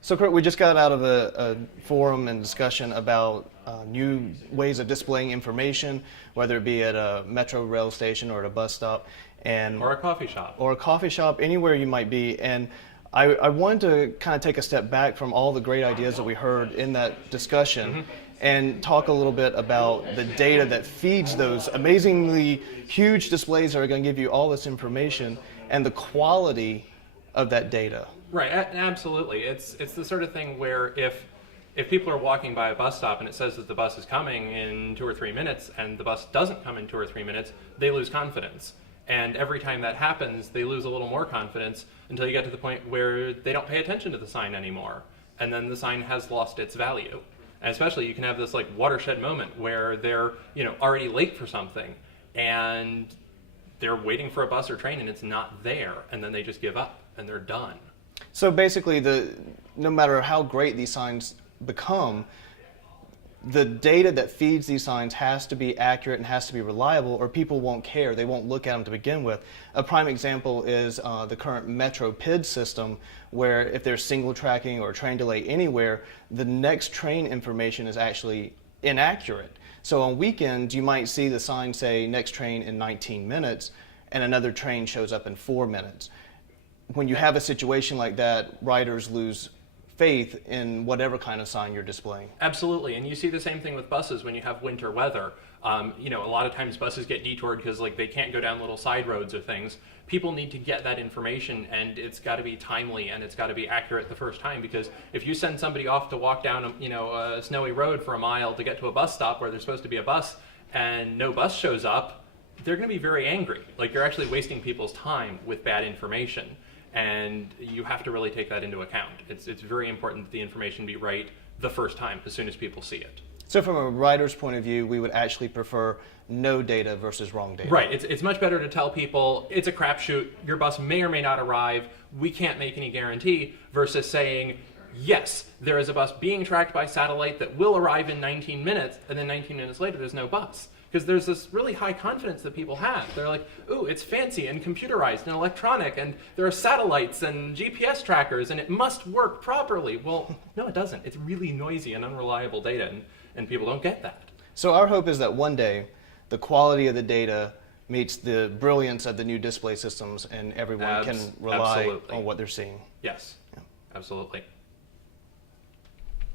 So, Kurt, we just got out of a forum and discussion about new ways of displaying information, whether it be at a metro rail station or at a bus stop, and Or a coffee shop. or a coffee shop, anywhere you might be. And I wanted to kind of take a step back from all the great ideas that we heard in that discussion and talk a little bit about the data that feeds those amazingly huge displays that are going to give you all this information and the quality of that data. Right, absolutely. It's the sort of thing where if people are walking by a bus stop and it says that the bus is coming in 2 or 3 minutes and the bus doesn't come in 2 or 3 minutes, they lose confidence. And every time that happens, they lose a little more confidence until you get to the point where they don't pay attention to the sign anymore. And then the sign has lost its value. And especially you can have this like watershed moment where they're, already late for something and they're waiting for a bus or train and it's not there, and then they just give up and they're done. So basically, no matter how great these signs become, the data that feeds these signs has to be accurate and has to be reliable, or people won't care. They won't look at them to begin with. A prime example is the current Metro PID system, where if there's single tracking or train delay anywhere, the next train information is actually inaccurate. So on weekends, you might see the sign say next train in 19 minutes, and another train shows up in 4 minutes. When you have a situation like that, riders lose faith in whatever kind of sign you're displaying. Absolutely, and you see the same thing with buses when you have winter weather. A lot of times buses get detoured because they can't go down little side roads or things. People need to get that information, and it's got to be timely and it's got to be accurate the first time, because if you send somebody off to walk down a snowy road for a mile to get to a bus stop where there's supposed to be a bus and no bus shows up, they're going to be very angry. Like, you're actually wasting people's time with bad information. And you have to really take that into account. It's very important that the information be right the first time, as soon as people see it. So from a rider's point of view, we would actually prefer no data versus wrong data. Right. It's much better to tell people it's a crapshoot, your bus may or may not arrive, we can't make any guarantee, versus saying, yes, there is a bus being tracked by satellite that will arrive in 19 minutes, and then 19 minutes later there's no bus. Because there's this really high confidence that people have. They're like, ooh, it's fancy and computerized and electronic, and there are satellites and GPS trackers, and it must work properly. Well, no, it doesn't. It's really noisy and unreliable data, and people don't get that. So our hope is that one day, the quality of the data meets the brilliance of the new display systems, and everyone can rely Absolutely. on what they're seeing. Yes, absolutely.